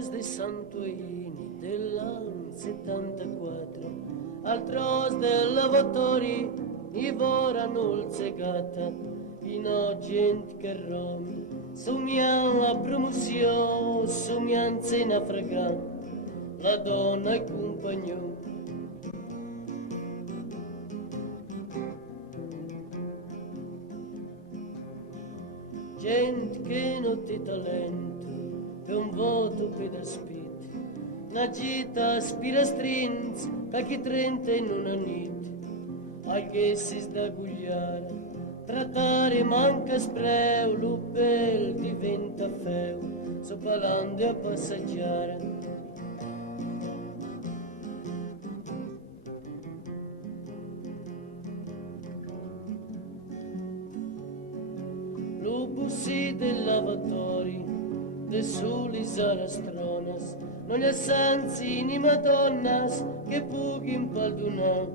mes de Santuini dell'anno 74, al tros del lavoratori i vora non segata, in gente che romi, somiamo la promozione, somianza in africano, la donna e compagno. Gente che non ti talento, per un voto per da spit, una gita aspira strins, da chi 30 in una nit, al che si sdagugliare, trattare manca spreu, lo bel diventa feu, soppalando a passeggiare. Bussi dei lavatori, de soli sarastronas, non gli assanzi ni madonnas che pughi impaldunà,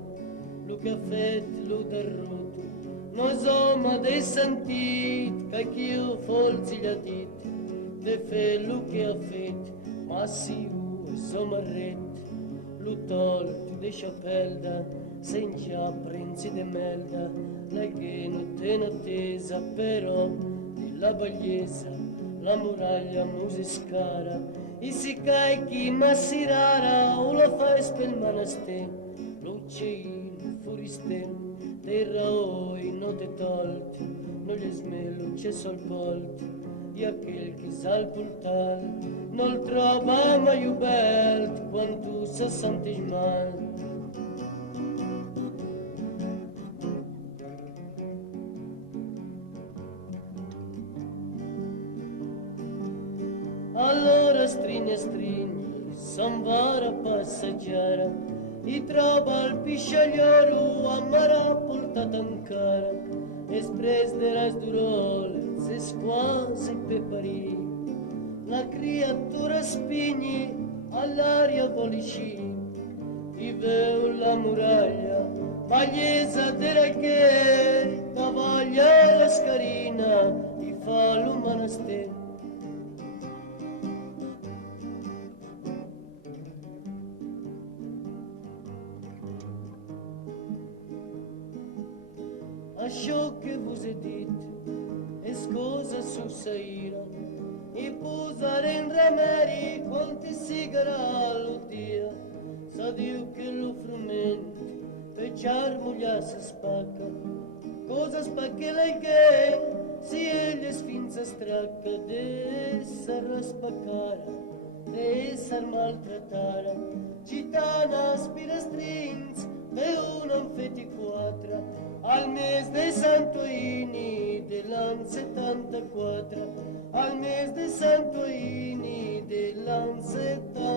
lo caffè, lo derroto, noi somma dei santit, che chiù folzi gli adit, de fello che ha fet, ma si u e somarret, lo tolto de sciapelda, senza prenzi de melda, la che non te attesa però, la bellezza, la muraglia musiscara, i si caichi ma si rara, o la fai spel manastè, l'ucceino furistem, terra oi non te tolti, non gli smello c'è sol polti, e aquel che sal pultal, non trova mai belt, quando se senti mal. Allora stringi, s'anvara a passeggiare, i trova al pisciaglioro, ammara portata in cara, espres de ras durole, se squasi peparì, la creatura spigni, all'aria volisci, i veu la muraglia, bagliesa della che, cavaglia la scarina, i fa lo monastero. Ciò che vos è detto è cosa succeirà e posare in remeri quanti sigara lo dia sa Dio che lo frumento per ciarmuglia si spacca cosa spacca lei che si egli sfinza stracca d'essere spaccare d'essere maltrattare gitana aspira strings per una fetti quattro al mes de Santuini dell'anno 74, al mes de Santuini dell'anno 74.